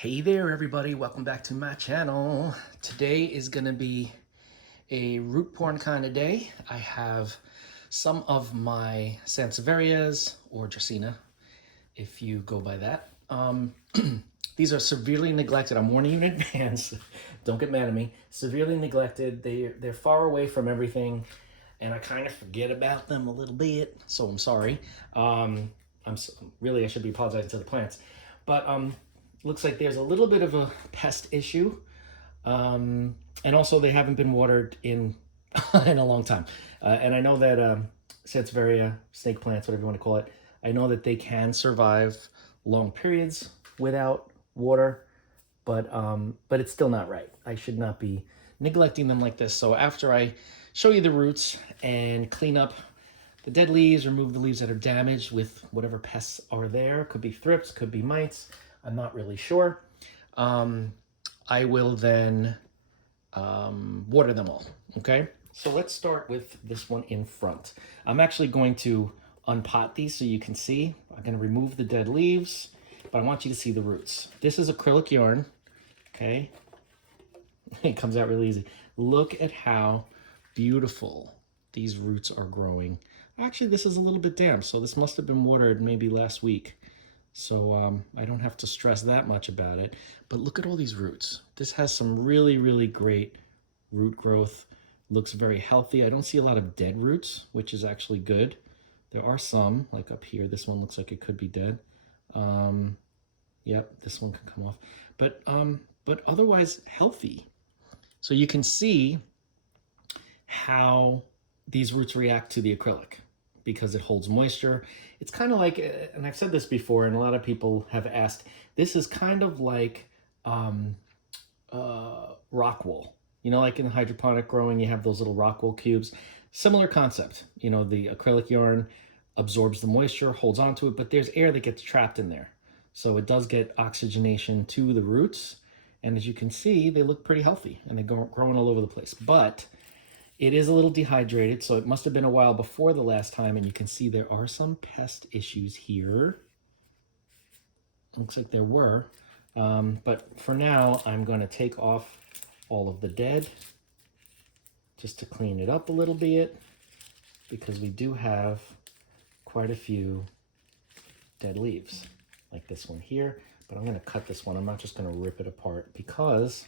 Hey there everybody, welcome back to my channel. Today is gonna be a root porn kind of day. I have some of my Sansevierias or Dracaena, if you go by that. These are severely neglected. I'm warning you in advance. Don't get mad at me. Severely neglected. They're far away from everything, and I kind of forget about them a little bit. So I'm sorry. Really, I should be apologizing to the plants, but looks like there's a little bit of a pest issue, and also they haven't been watered in in a long time. And I know that Sansevieria snake plants, whatever you want to call it, I know that they can survive long periods without water, but it's still not right. I should not be neglecting them like this. So after I show you the roots and clean up the dead leaves, remove the leaves that are damaged with whatever pests are there, could be thrips, could be mites, I'm not really sure. I will then water them all, okay? So let's start with this one in front. I'm actually going to unpot these so you can see. I'm gonna remove the dead leaves, but I want you to see the roots. This is acrylic yarn, okay? It comes out really easy. Look at how beautiful these roots are growing. Actually, this is a little bit damp, so this must have been watered maybe last week. So I don't have to stress that much about it. But look at all these roots. This has some really, really great root growth. Looks very healthy. I don't see a lot of dead roots, which is actually good. There are some, like up here. This one looks like it could be dead. Yep, this one can come off. But otherwise healthy. So you can see how these roots react to the acrylic, because it holds moisture. It's kind of like, and I've said this before, and a lot of people have asked, this is kind of like rock wool. You know, like in hydroponic growing, you have those little rock wool cubes. Similar concept. You know, the acrylic yarn absorbs the moisture, holds onto it, but there's air that gets trapped in there. So it does get oxygenation to the roots. And as you can see, they look pretty healthy, and they're growing all over the place. But it is a little dehydrated, so it must have been a while before the last time, and you can see there are some pest issues here. Looks like there were, but for now, I'm going to take off all of the dead just to clean it up a little bit, because we do have quite a few dead leaves, like this one here, but I'm going to cut this one. I'm not just going to rip it apart, because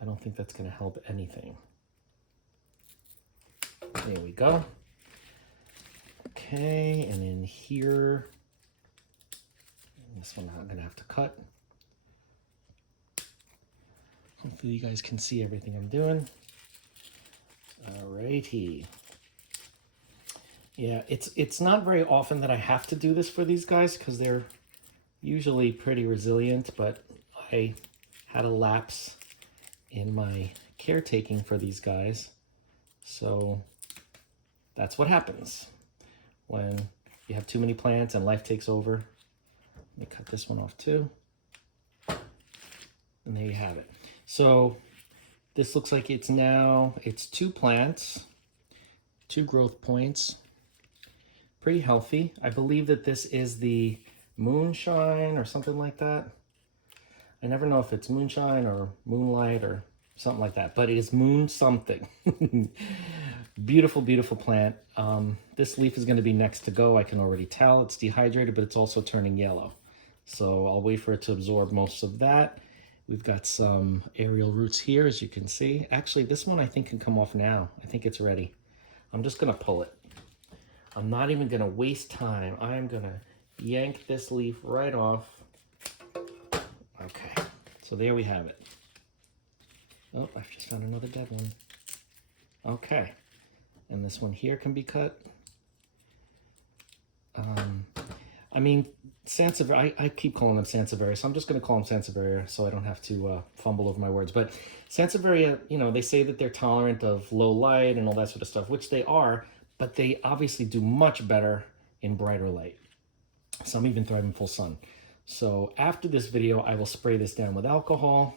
I don't think that's going to help anything. There we go. Okay, and in here, this one I'm gonna have to cut. Hopefully you guys can see everything I'm doing. Alrighty. Yeah, it's not very often that I have to do this for these guys, because they're usually pretty resilient, but I had a lapse in my caretaking for these guys. So that's what happens when you have too many plants and life takes over. Let me cut this one off too. And there you have it. So this looks like it's 2 plants, 2 growth points. Pretty healthy. I believe that this is the moonshine or something like that. I never know if it's moonshine or moonlight or something like that, but it is moon something. Beautiful, beautiful plant. This leaf is going to be next to go. I can already tell it's dehydrated, but it's also turning yellow. So I'll wait for it to absorb most of that. We've got some aerial roots here, as you can see. Actually, this one I think can come off now. I think it's ready. I'm just going to pull it. I'm not even going to waste time. I am going to yank this leaf right off. Okay, so there we have it. Oh, I've just found another dead one. Okay, and this one here can be cut. I mean, Sansevieria, I keep calling them Sansevieria, so I'm just going to call them Sansevieria so I don't have to fumble over my words. But Sansevieria, you know, they say that they're tolerant of low light and all that sort of stuff, which they are, but they obviously do much better in brighter light. Some even thrive in full sun. So after this video, I will spray this down with alcohol.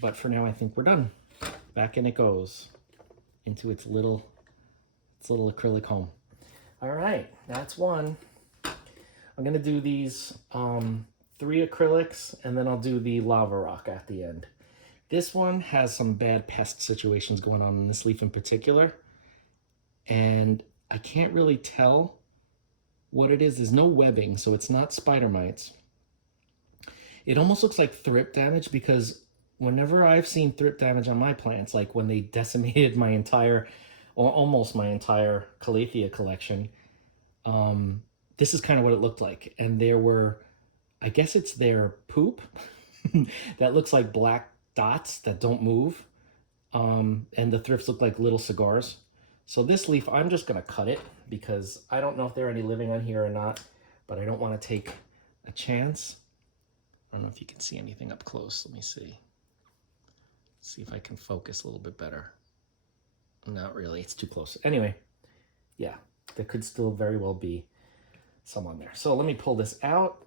But for now, I think we're done. Back in it goes into its little acrylic home. All right, that's one. I'm gonna do these 3 acrylics, and then I'll do the lava rock at the end. This one has some bad pest situations going on in this leaf in particular, and I can't really tell what it is. There's no webbing, so it's not spider mites. It almost looks like thrip damage, because whenever I've seen thrip damage on my plants, like when they decimated my entire, or almost my entire Calathea collection, this is kind of what it looked like. And there were, I guess it's their poop that looks like black dots that don't move. And the thrips look like little cigars. So this leaf, I'm just going to cut it because I don't know if there are any living on here or not, but I don't want to take a chance. I don't know if you can see anything up close. Let me see. See if I can focus a little bit better. Not really, it's too close. Anyway, yeah, there could still very well be some on there. So let me pull this out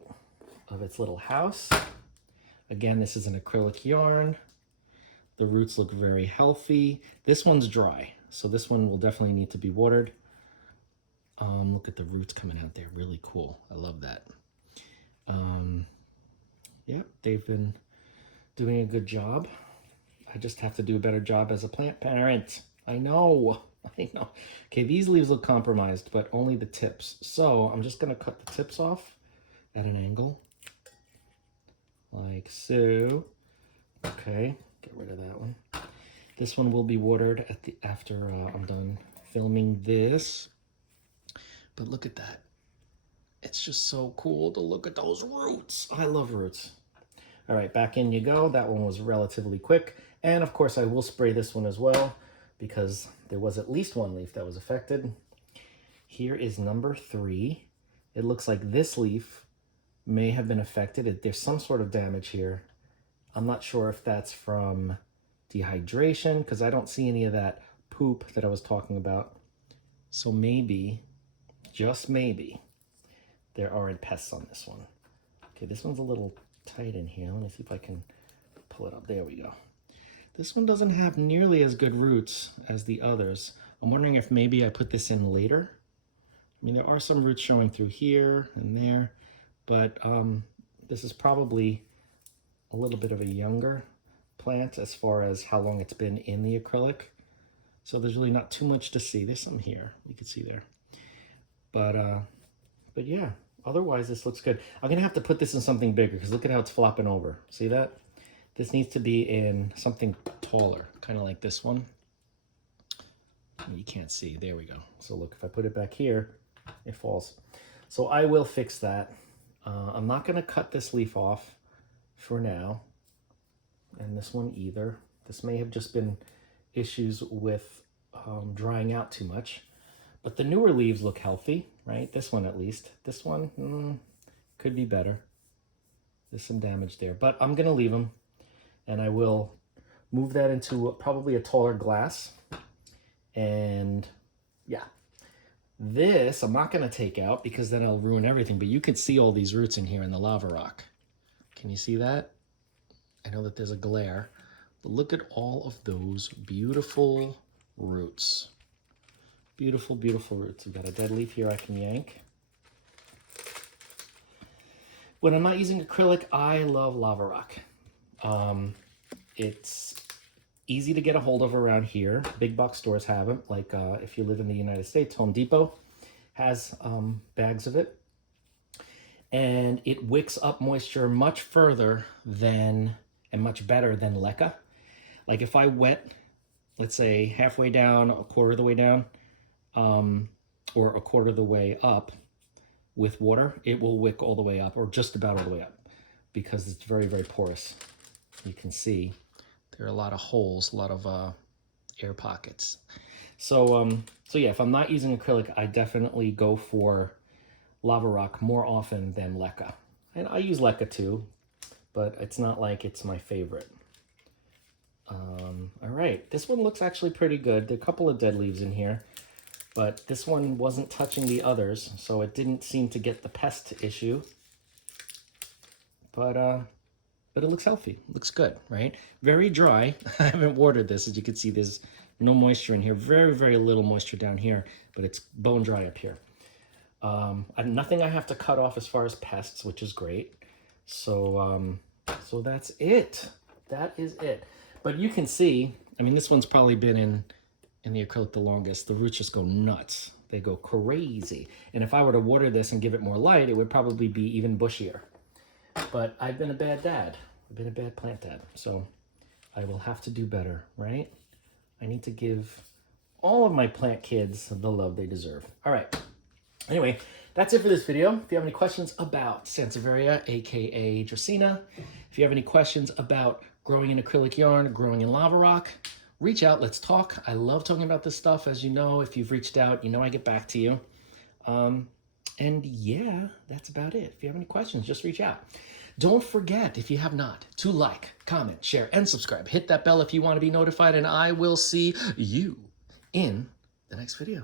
of its little house. Again, this is an acrylic yarn. The roots look very healthy. This one's dry, so this one will definitely need to be watered. Look at the roots coming out there, really cool. I love that. Yeah, they've been doing a good job. I just have to do a better job as a plant parent. I know. Okay, these leaves look compromised, but only the tips. So I'm just gonna cut the tips off at an angle, like so. Okay, get rid of that one. This one will be watered at the after I'm done filming this. But look at that. It's just so cool to look at those roots. I love roots. All right, back in you go. That one was relatively quick. And of course I will spray this one as well because there was at least one leaf that was affected. Here is number 3. It looks like this leaf may have been affected. There's some sort of damage here. I'm not sure if that's from dehydration because I don't see any of that poop that I was talking about. So maybe, just maybe, there aren't pests on this one. Okay, this one's a little tight in here. Let me see if I can pull it up. There we go. This one doesn't have nearly as good roots as the others. I'm wondering if maybe I put this in later. I mean, there are some roots showing through here and there, but this is probably a little bit of a younger plant as far as how long it's been in the acrylic. So there's really not too much to see. There's some here, you can see there. But yeah, otherwise this looks good. I'm gonna have to put this in something bigger because look at how it's flopping over. See that? This needs to be in something taller, kind of like this one. You can't see, there we go. So look, if I put it back here, it falls. So I will fix that. I'm not gonna cut this leaf off for now, and this one either. This may have just been issues with drying out too much, but the newer leaves look healthy, right? This one at least. This one could be better. There's some damage there, but I'm gonna leave them. And I will move that into probably a taller glass. And yeah, this I'm not gonna take out because then I'll ruin everything, but you can see all these roots in here in the lava rock. Can you see that? I know that there's a glare, but look at all of those beautiful roots. Beautiful, beautiful roots. We've got a dead leaf here I can yank. When I'm not using acrylic, I love lava rock. It's easy to get a hold of around here. Big box stores have it. Like if you live in the United States, Home Depot has bags of it. And it wicks up moisture much further than, and much better than leca. Like if I wet, let's say halfway down, a quarter of the way down, or a quarter of the way up with water, it will wick all the way up, or just about all the way up, because it's very, very porous. You can see there are a lot of holes, a lot of air pockets. So yeah, if I'm not using acrylic, I definitely go for lava rock more often than leca. And I use leca too, but it's not like it's my favorite. All right, this one looks actually pretty good. There are a couple of dead leaves in here, but this one wasn't touching the others, so it didn't seem to get the pest issue. But it looks healthy. Looks good, right? Very dry. I haven't watered this. As you can see, there's no moisture in here. Very, very little moisture down here, but it's bone dry up here. Nothing I have to cut off as far as pests, which is great. So, so that's it. That is it. But you can see, I mean, this one's probably been in the acrylic the longest. The roots just go nuts. They go crazy. And if I were to water this and give it more light, it would probably be even bushier. But I've been a bad dad. I've been a bad plant dad. So I will have to do better, right? I need to give all of my plant kids the love they deserve. All right. Anyway, that's it for this video. If you have any questions about Sansevieria, aka Dracaena, if you have any questions about growing in acrylic yarn, growing in lava rock, reach out, let's talk. I love talking about this stuff. As you know, if you've reached out, you know I get back to you. And yeah, that's about it. If you have any questions, just reach out. Don't forget, if you have not, to like, comment, share, and subscribe. Hit that bell if you want to be notified, and I will see you in the next video.